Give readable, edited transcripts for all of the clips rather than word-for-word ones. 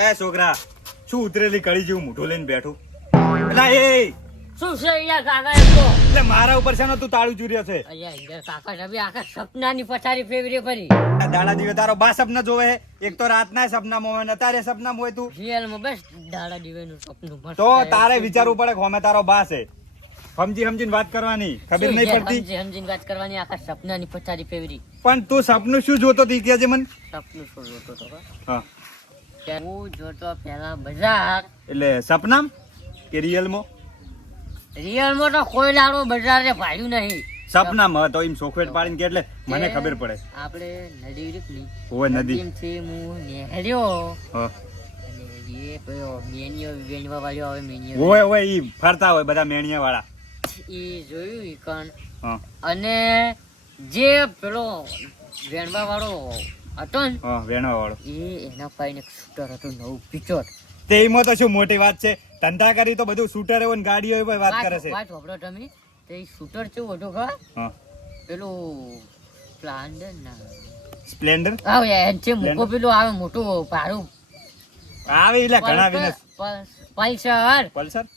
લે છોકરા શું ઉતરેલી કળી જેવું મોઢું લઈને બેઠું એટલે એ શું છે યાર કાકા એમ તો એટલે મારા ઉપર છે ને તું તાળું ચૂર્યો છે યાર કાકા તમે આખા સપનાની પથારી ફેવરી કરી દાડા દીવે તારો બા સપના જોવે એક તો રાતના સપનામાં હોય ને તારે સપનામાં હોય તું રિયલમાં બસ દાડા દીવેનું સપનું મસ્ત તો તારે વિચારવું પડે કે અમે તારો બા છે સમજીને વાત કરવાની ખબર નહીં પડતી સમજીને વાત કરવાની આખા સપનાની પથારી ફેવરી પણ તું સપનું શું જોતો તી કે મને સપનું શું જોતો તો હા હું જોતો પેલા બજાર એટલે સપનામ કે રિયલમાં રિયલમાં તો કોઈ લાડો બજારે ભાડ્યું નહીં સપનામાં તો એમ સોખવેટ પાડીને કે એટલે મને ખબર પડે આપણે નદી રીકલી હોય નદી થી હું નેહર્યો હા અને એ પેલો મેનિયો વેણવા વાળો આવે મેનિયો હોય ઈ ફરતા હોય બધા મેણિયા વાળા ઈ જોયું ઈકણ હા અને જે પેલો વેણવા વાળો હતો ને હા વેણવા વાળો એના પાઈને શૂટર હતું નવું પિચોટ તે એમાં તો શું મોટી વાત છે ધંધા કરી તો બધું શૂટર હોય ને ગાડીઓ હોય વાત કરે છે વાત વાપરો તમે તે શૂટર કેવું હતું ખબર હા પેલું સ્પ્લેન્ડર ના સ્પ્લેન્ડર આવે યાર જે મૂકો પેલું આવે મોટું ભાડું આવે એટલે ઘણા વિનસ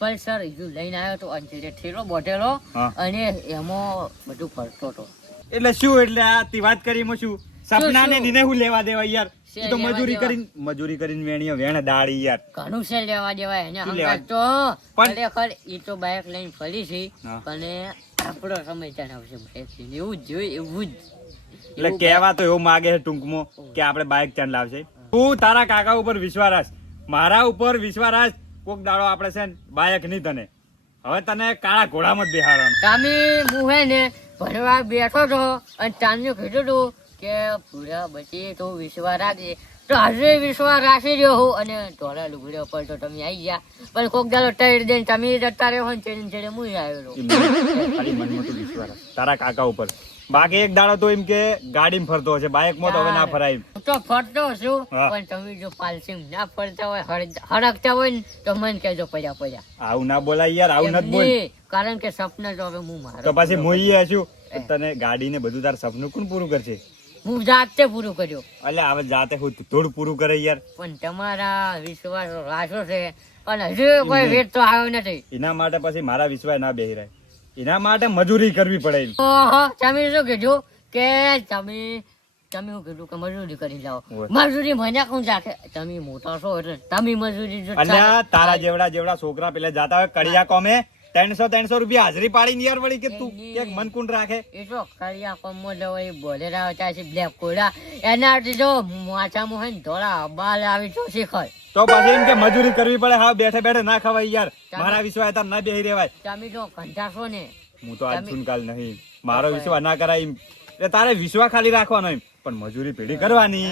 પલ્સર લઈને આવ્યો તો અંજરે ઠેલો બોટેલો હા. અને એમાં બધું ફરતો હતો એટલે શું એટલે આ તી વાત કરી એમાં શું સપના ને શું? નીને હું લેવા દેવા યાર છે ઈ તો લેવા મજૂરી કરીને વેણીઓ વેણ દાડી યાર ઘણું છે લેવા દેવાય એને શું લેવા? હમણાં તો પણ- ખરેખર ઈ તો બાઇક લઈને ફરી છે હા. પણ આપણો સમય જણાવશે બાઇક લઈને એવું જ જોઈએ એવું જ એટલે કહેવા તો એવું માગે છે ટૂંકમાં કે આપણે બાઇક ચાલ લાવશે તું તારા કાકા ઉપર વિશ્વાસ રાખ મારા ઉપર વિશ્વાસ રાખ કોક દાડો આપણે છે ને બાઇક નહીં તને હવે તને કાળા ઘોડામાં જ બેહાડવાનું તમે હું હે ને ભણવા બેઠો તો અને તાન્યું કીધું હતું કે પૂરા બચી તો વિશ્વાસ રાખજે તો હજુ વિશ્વાસ રાખી રહ્યો હું અને ધોળા લુગડ્યા પર તો તમે આવી ગયા પણ કોક દાડો ટાઈટ દઈને તમે જતા રહ્યો હોય ને છેડે હું આવેલો ખાલી મનમાં તું વિશ્વાસ રાખ તારા કાકા ઉપર બાકી એક દાડો તો એમ કે ગાડીમાં ફરતો હશે બાઇકમાં તો હવે ના ફરાય એમ. હું તો ફરતો છું હા. પણ તમે જો પાલસી ના ફરતા હોય હડકતા હોય ને તો મને કહેજો પડ્યા આવું ના બોલાય યાર આવું નથી બોલ એમની, કારણ કે સપના તો હવે હું મારો તો પછી મોઈએ હશું તને ગાડીને બધું તાર સપનું કોણ પૂરું કરશે હું જાતે પૂરું કર્યો એટલે હવે જાતે હું થોડું પૂરું કરે યાર પણ તમારા વિશ્વાસ રાખ્યો છે પણ હજુ કોઈ વેટ તો આવ્યો નથી એના માટે પછી મારા વિશ્વાસ ના બેહી રહે એના માટે મજૂરી કરવી પડે ઓહો, તમે શું કીધું કે તમે શું કીધું કે મજૂરી કરી જાઓ હોય. મજૂરી મને કોણ રાખે તમે મોટા છો એટલે તમે મજૂરી જો અલ્યા તારા જેવડા છોકરા પેલા જાતા હોય કડિયા કોમે 300 રૂપિયા હાજરી પાડીને યાર વળી કે તું કે મન કોણ રાખે એ તો કરિયા કોમો જવાય બોલેરા આવતા છે બ્લેક કોડા એનાથી જો માથામાં હોય ને ધોળા બાલ આવી તો શીખાય તો પછી એમ કે મજૂરી કરવી પડે હા બેઠે ના ખવાય યાર મારા વિશ્વાસ તાર ના બેહી રહેવાય તમે જો કંઠા છો ને હું તો આજ સુનકાલ નહીં મારો વિશ્વાસ ના કરાય એમ એટલે તારે વિશ્વાસ ખાલી રાખવાનો એમ પણ મજૂરી પેઢી કરવાની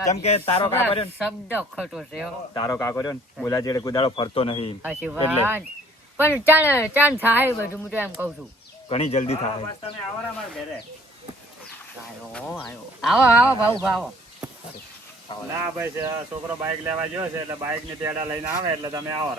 કેમ કે તારો કાકો રહ્યો ને શબ્દ ખોટો છે હો. તારો કાકો રહ્યો ને બોલા જેડે કોઈ દાડો ફરતો નહીં સાચી એટલે વાત પણ ચાલ થાય બધું હું તો એમ કઉ છું ઘણી જલ્દી થાય આવો ભાવ ના ભાઈ છોકરો બાઇક લેવા ગયો છે એટલે બાઇક ની પેડા લઈને આવે એટલે તમે આવો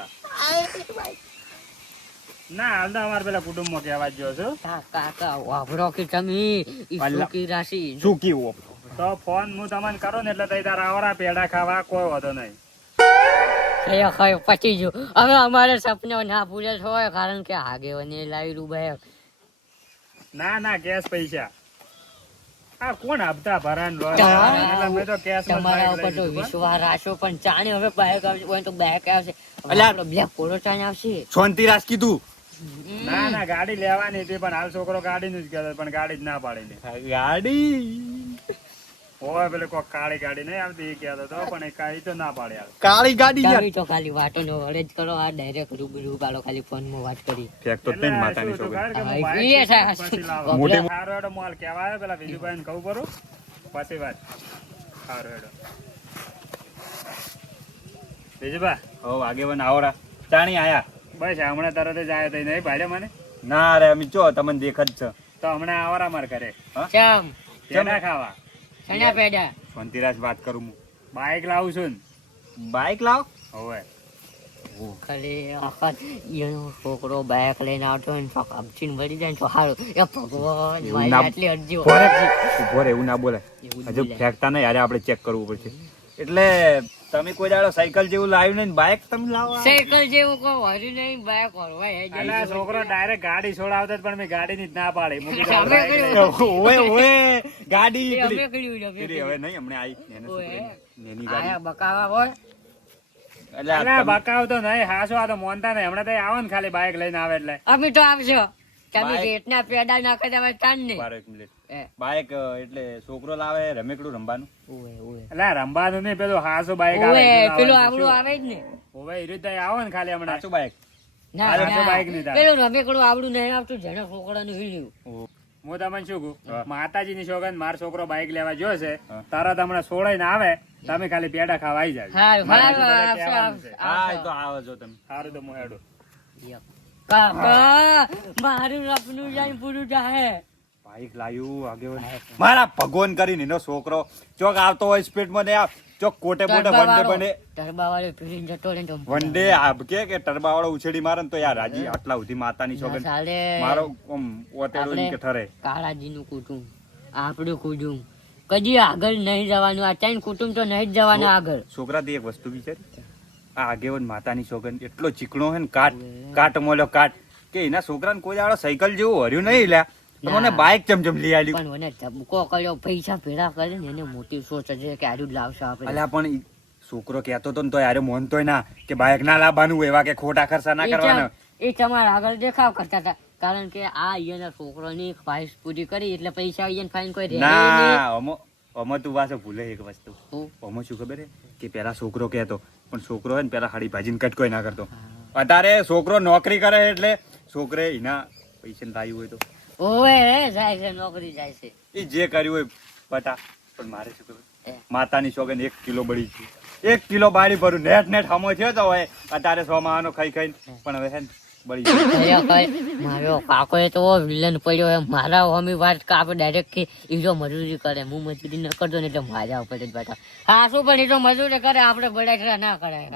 ના હાલ તો અમારે પેલા કુટુંબ માં કહેવા ગયો છું કાકા વાપરો કે તમે ઈ સુકી રાશિ શું કેવું તો ફોન હું તમને કરો ને એટલે તઈ તારા આવરા પેડા ખાવા કોઈ વાંધો નહીં ખયો પતી ગયું હવે અમારે સપનો ના પૂરેલ હોય કારણ કે આગેવાને લાવેલું બાઈક ના કેશ પૈસા આ કોણ હપ્તા ભરાન તમારા ઉપર તો વિશ્વાસ રાખ્યો પણ ચાણે હવે બાઈક આવશે હોય તો બાઈક આવશે એટલે બ્લેક પોલો ચાણે આવશે શાંતિ રાખ કીધું ના ગાડી લેવાની હતી પણ હાલ છોકરો ગાડી નું જ કહેતો પણ ગાડી જ ના પાડી ગાડી હોય પેલે કોઈ કાળી ગાડી નહીં આવતી એ કહેતો હતો પણ એ કાળી તો ના પાડે કાળી ગાડી તમે તો ખાલી વાતો નો વડે જ કરો આ ડાયરેક્ટ રૂબરૂ પાડો ખાલી ફોન માં વાત કરી ફેંકતો જ નહીં માતાની છોકરી મોટી હારો હેડો મોલ કહેવાય પેલા બીજુભાઈ ને કહું કરું પછી વાત હારો હેડો બીજુભા હો આગેવાન આવરા ચાણી આયા બસ હમણાં તરત જ આયા તઈ નહીં ભાડે મને ના રે અમે ચો તમને દેખ જ છે તો હમણાં આવરા માર કરે ચમ પેડા ખાવા સણા પેડા શાંતિરાજ વાત કરું હું બાઈક લાવું છું ને બાઈક લાવ હવે ખાલી આખા એનો છોકરો બાઈક લઈને આવતો હોય ને તો કાપચીને વળી જાય ને તો સારું એ ભગવાન મારી આટલી અરજી ઉભો રે એવું ના બોલે હજુ ફેંકતા નહીં યારે આપણે ચેક કરવું પડશે એટલે તમે કોઈ દાડો સાયકલ જેવું લાવ્યું નહીં, બાઇક તમે લાવો. સાયકલ જેવું કોઈ વર્યું નહીં, બાઇક વળવાય હે અને આ છોકરો ડાયરેક્ટ ગાડી છોડાવતો જ, પણ મેં ગાડીની જ ના પાડી. મૂકી દો, અમે bike લઈ. કર્યું. ઓએ ગાડી એ અમે પેલી- કર્યું છે, અમે પેલી કર્યું. હવે નહીં, હમણાં આવી નેની ઓએ. છોકરીની નેની આયા ગાડી. બકાવા હોય. એટલે આ અલા, તમે- બકાવતો નહીં, હાસો આ તો મોનતા નહીં. હમણાં તો આવો ને ખાલી બાઇક લઈને આવે એટલે. અમે તો આવશો. તમે બાઇક. રેતના પેડા નાખે તમે કાન નહીં. ઉભા રહો એક મિનિટ. એ, બાઇક એટલે છોકરો લાવે રમેકડું રમવાનું. ઓવે, ઓવે. અલા, રમવાનું નહીં, પેલું હાસો બાઇક આવે. ઓવે, એનું પેલું આવવાનું આવડું શું? આવે જ ને. ઓવે, એ રીતે આવો ને ખાલી હમણાં. સાચું બાઇક. ના, હાલો, ના. બાઇક નહીં થાય. પેલું રમેકડું આવડું નહીં આવતું, જેને છોકરાનું હીલ્યું. હું તમને શું કહું, હા. માતાજીની સોગંદ મારો છોકરો બાઇક લેવા ગયો છે, હા. તરત હમણાં છોડાઈને આવે, તમે ખાલી પેડા ખાવા આવી જાજો. હારું, મારાથી હારું, બધા કહેવાનું આવશે, છે. હા, એ આવશે. તો આવો છો તમે. સારું તો હું હેડું. કાકા, મારું સપનું જાય પૂરું થાય. બાઇક લાવ્યું આગેવાન. મારા ભગવાન કરીને એનો છોકરો ચોક આવતો હોય સ્પીડમાં ને ચોક કોટે બોટે વનડે બને ટરબાવાળો પીડીને જતો રહે તો વનડે આબકે કે ટરબા વાળો ઉછેડી મારે ને તો યાર રાજી આટલા સુધી માતાની ના સોગંદ ચાલે. મારો આમ ઓતેડો ઈ કે ઠરે. કાળાજીનું કુટુંબ, આપણું કુટુંબ કદી આગળ નહીં જવાનું. આ ચાઈન કુટુંબ તો નહીં જ જવાનું આગળ. છોકરાથી એક વસ્તુ વિચારી, આ આગેવાન માતાની સોગંદ એટલો ચીકણો હે ને કાટ મોલ્યો કાટ કે એના છોકરાને કોઈ દાડો સાયકલ જેવું હર્યું નહીં લ્યા. તો મને બાઇક ચમચમ લઈ આલ્યું. પણ મને ધબકો કર્યો, પૈસા ભેળા કરે ને એને મોટી સોચ છે કે આડું લાવશે આપણે. અલ્યા પણ ઈ છોકરો કહેતો તો ને તો યાર મોનતોય ના કે બાઇક ના લાવવાનું એવા કે ખોટા ખર્ચા ના કરવાના. એ તમારા આગળ દેખાવ કરતા હતા, કારણ કે આ અહીંયાના છોકરાની ખ્વાહિશ પૂરી કરી એટલે પૈસા અહીંયા ફાઈન કોઈ રહે નહીં. ના અમો તું પાછો ભૂલે એક વસ્તુ. હું? અમો શું ખબર હે કે પેલા છોકરો કહેતો પણ છોકરો હે ને પેલા હાડી ભાજીને કટકોય ના કરતો. અત્યારે છોકરો નોકરી કરે એટલે છોકરે એના પૈસા લાવ્યું હોય તો ઓવે જાય છે, નોકરી જાય છે. એ જે કર્યું હોય પટા. પણ મારે શું ખબર, એ. માતાની સોગંદ 1 કિલો બળી છે. 1 કિલો બાળી ભરું નેટ હમો થયો તો હોય અત્યારે 100 માં આનો ખાઈ ખાઈને પણ હવે હે ને બળી ગયું. ખરેખર મારો કાકો એ તો વિલન પડ્યો એમ. મારા હોમી વાત કાપે ડાયરેક્ટ કે ઈજો મજૂરી કરે, હું મજૂરી ન કરતો ને એટલે મારા ઉપર જ બેઠા. હા શું, પણ ઈજો મજૂરી કરે, આપણે બળતરા ના કરાય.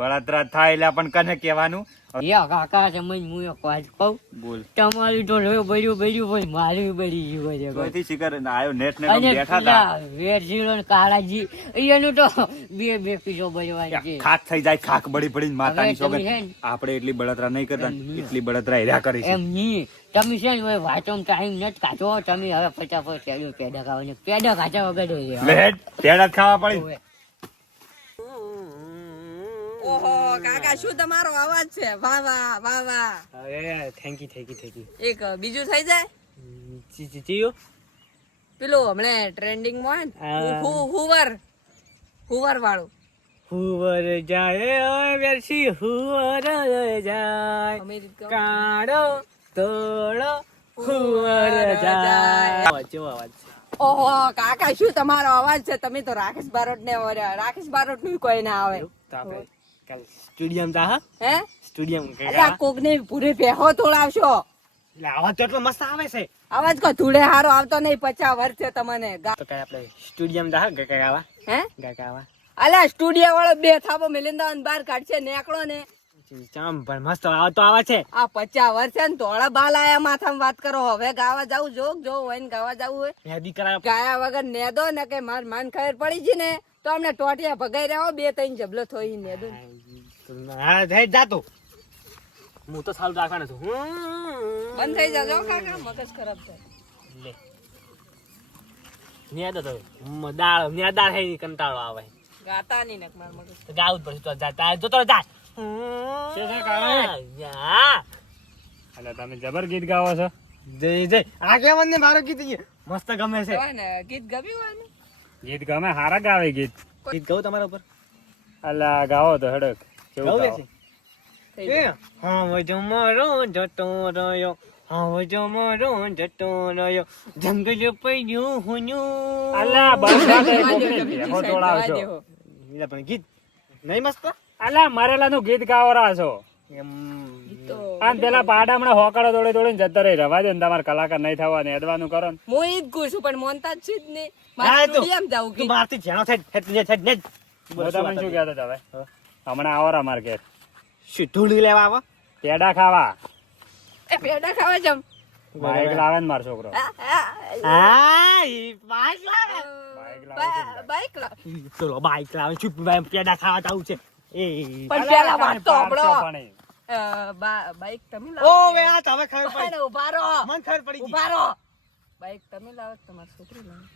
બળતરા થાય એટલે પણ કને કહેવાનું. યા કાકા છે, હું એક વાત કહું, બોલ તમારી તો લોહી બળ્યું પણ મારી બળી ગયું છે. તોયથી શિખર આયો નેટ ને અને બેઠા હતા. પેલા વેરઝીરો ને કાળાજી એનું તો બે પીસો બળવાની છે. ખાક થઈ જાય, ખાક બળી પડીને માતાની હવે તમે સોગંદ. હે ને- આપણે એટલી બળતરા નહીં કરતા ને, એમ એટલી બળતરા હેર્યા કરીશું. એમ નહીં, તમે છે ને હવે વાંચો ટાઈમ નથી કાઢો. તમે હવે ફટાફટ ચાલ્યો પેડા ખાવાની. પેડા ખાધા વગર નહીં રહેવાનું. લે પેડા જ ખાવા પડી. ઓવે. ઓહો કાકા શું તમારો અવાજ છે, વાહ વાહ વાહ વાહ. અરે થેન્ક યુ એક બીજું થઈ જાય ચીયો પેલું હમણે ટ્રેન્ડિંગ માં હા. હુવર વાળું. હુવર જાય ઓય વેરસી હુવર જાય અમેરિકા કાળો તોળો હુવર જાય. અવાજ કેવો અવાજ છે? ઓહો કાકા શું તમારો અવાજ છે, તમે તો રાકેશ બારોટ ને રાકેશ બારોટ નું કોઈ ના આવે. તો આપણે કાલ સ્ટુડિયમ જા હા હે સ્ટુડિયમ અલા કોક ને પૂરે પહેહો તોડાવશો. એટલે અવાજ તો એટલો મસ્ત આવે છે. અવાજ કો ધૂળે હારો આવતો નહીં, 50 વર્ષ છે તમને. તો કઈ આપણે સ્ટુડિયમ જા હા ગાકા ગાવા હે ગાકા ગાવા અલા સ્ટુડિયો વાળો 2 થાપો મિલિંદા બહાર કાઢશે નેકળો ને. ચામ પણ મસ્ત અવાજ તો આવે છે. આ 50 વર્ષ છે ને ધોળા બાલ આયા માથામાં વાત કરો. હવે ગાવા જાવું જો હોય ને ગાવા જાવું હોય યાદી કરાયો ગાયા વગર નેદો ને કે માર માન ખબર પડી છે ને તો અમને ટોટિયા ભગાઈ રહ્યો 2-3 જબલો થોઈ નેદો. હા થઈ જાતો હું તો સારું રાખવાનો છું. બંધ થઈ જાજો કાકા, મગજ ખરાબ થાય. લે નેદો તો દાળ નેદાળ હે કંટાળો આવે. ગાતા નહીં ને માર મગજ. તો જાવું જ પડશે. તો જા જો તો જા. છે કાકા? યા એટલે તમે જબર ગીત ગાવો છો. જય જય આ કેવન ને મારો ગીત મસ્ત ગમે છે. હોય ને ગીત ગમ્યું હોય ને ગીત ગમે, હારા ગાવે ગીત. ગીત ગાઉં તમારા ઉપર અલા ગાવો તો હડક. કેવું ગાઉં ગાવો? છે થઈ જાય. હા જો મારો જતો રહ્યો, હા જો મારો જતો રહ્યો, જંગલ પડ્યું હુન્યું. અલા બંધા દે જવા કોકને દો, બીજી ભેગો side તોડાવશો. જવા દો. એટલે પણ ગીત નહીં મસ્ત અલા મરેલા નું ગીત ગાવરા છો. એમ તો આમ પેલા પાડા હમણાં હોકળો દોડીને જતો રહી. રવા દે ને, તમારે કલાકાર નહીં થવા ને એડવાનું કરો ને. હું ઈ જ કહું છું પણ મોનતા જ છે જ નહીં. હા, મારે તો. સ્ટુડિયમ જાવું તું ગીત. મારથી જેનો થાય ને હું તમને શું કહેતો હતો હવે? હમણાં આવરા માર્કેટ શું ધૂળી લેવા આવો પેડા ખાવા. એ પેડા ખાવા જમ. બાઈક લાવે ને મારો છોકરો હા ઈ બાઈક લાવે બાઈક લાવે છે. ચલો બાઈક લાવે શું પેડા ખાવા જાવું છે એ પણ પેલા વાત તો પાડશો સાંભળો. પણ એ. બાઈક તમે ઓ લાવો વે આ તો હવે ખબર પડી અને ઉભા રહો મને ખબર પડી ગઈ ઉભા રહો બાઈક તમે લાવો કે તમારી છોકરી લાવે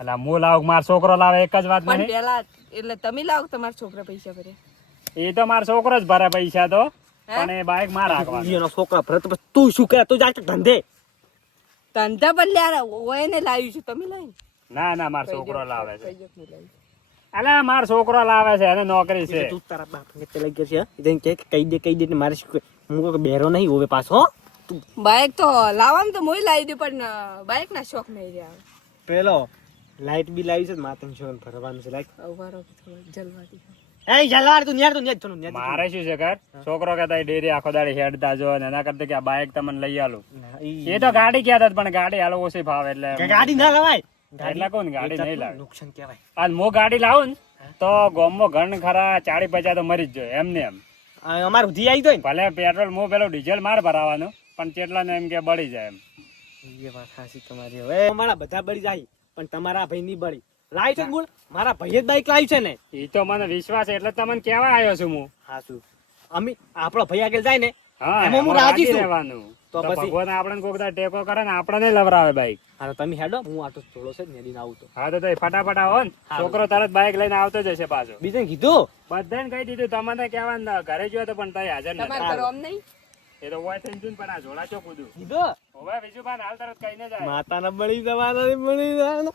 અલા હું લાવું કે મારો છોકરો લાવે એક જ વાત પણ નહીં. પેલા એટલે તમે લાવો કે તમારા છોકરા પૈસા ભરે એ તો મારો છોકરો જ ભરે પૈસા તો પણ એ બાઈક માં રાખવાનું. એનો છોકરા ભરત પછી તું શું કરે તું જા કે ધંધે ધંધા પણ લ્યા હોય ને લાવ્યું છે તમે લાવી ના ના મારો છોકરો લાવે છે. અલા મારો છોકરો લાવે છે એને નોકરી છે. તું તારા બાપ ને ચલાઈ ગયો છે ઇધન કે કહી દે ને મારે શું હું કોઈ બેરો નહીં હોવે પાછો તું બાઈક તો લાવવાનું તો મોય લાવી દઉં પણ બાઈક ના શોખ નહીં રહ્યા પેલો લાઈટ બી લાવી છે માતમ છો ભરવાનું છે લાઈટ ઉભા રહો થોડો જલવાથી એ જલવાર તું ન્યાર છોનું મારે શું છે કર છોકરો કહેતા ડેરી આખો દાડી હેડતા જો ને એના કરતા કે આ બાઈક તમને લઈ આલું. એ તો ગાડી કહેતા પણ ગાડી હાલો ઓછી ભાવે એટલે ગાડી ના લવાય એટલે કોણ ગાડી નહીં લાવે. નુકસાન કહેવાય આજ હું ગાડી લાવું ને તો ગામમાં ઘણ ખરા 40-50 તો મરી જ જાય એમને એમ. અમાર ઉધી આવી તો ભલે પેટ્રોલ હું પેલો ડીઝલ માર ભરાવાનું પણ કેટલા ને એમ કે બળી જાય એમ. એ વાત સાચી તમારી હવે અમારા બધા બળી જાય પણ તમારા ભાઈ ની બળી લાવી છે બોલ મારા ભાઈએ જ બાઈક લાવી છે ને એ તો મને વિશ્વાસ છે એટલે તમને કેવા આવ્યો છું હું. હા શું અમે આપણો ભાઈ આગળ જાય ને હા એમાં હું એમાં રાજી રાજી છું. રહેવાનું. તો તો પછી? ભગવાન આપણને કોક દા ટેકો કરે ને આપણને લવરાવે બાઈક. હા તો તમે હેડો હું આટો થોડો છે ને લઈને આવું તો હા તો તઈ ફટાફટ આવો ને હા. છોકરો તરત બાઈક લઈને આવતો જ હશે પાછો. બીજું કીધું બધાને કહી દીધું તમને કહેવાનું ઘરે જોયો તો પણ તઈ હાજર તમારે નથી. કરો આમ નહીં એ તો હોય થઈ પણ આ ઝોલા ચો કૂદું. કીધું હવે બીજું બાન હાલ તરત કહીને જાય. માતાને બળી જવાના બળી જવાના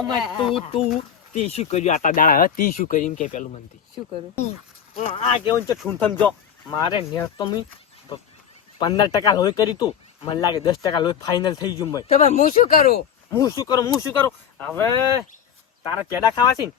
અમાર તું તી શું કર્યું આટા દાડા હવે તી શું કર્યું એમ કે પેલું મનથી શું કરું આ કેવું છે ઠૂંઠમ જો મારે ને તો મી 15% લોહી કરી તું મને લાગે 10% લોહી ફાઇનલ થઈ ગયું ભાઈ તો ભાઈ હું શું કરું હું શું કરું હવે તારા પેડા ખાવા છે ને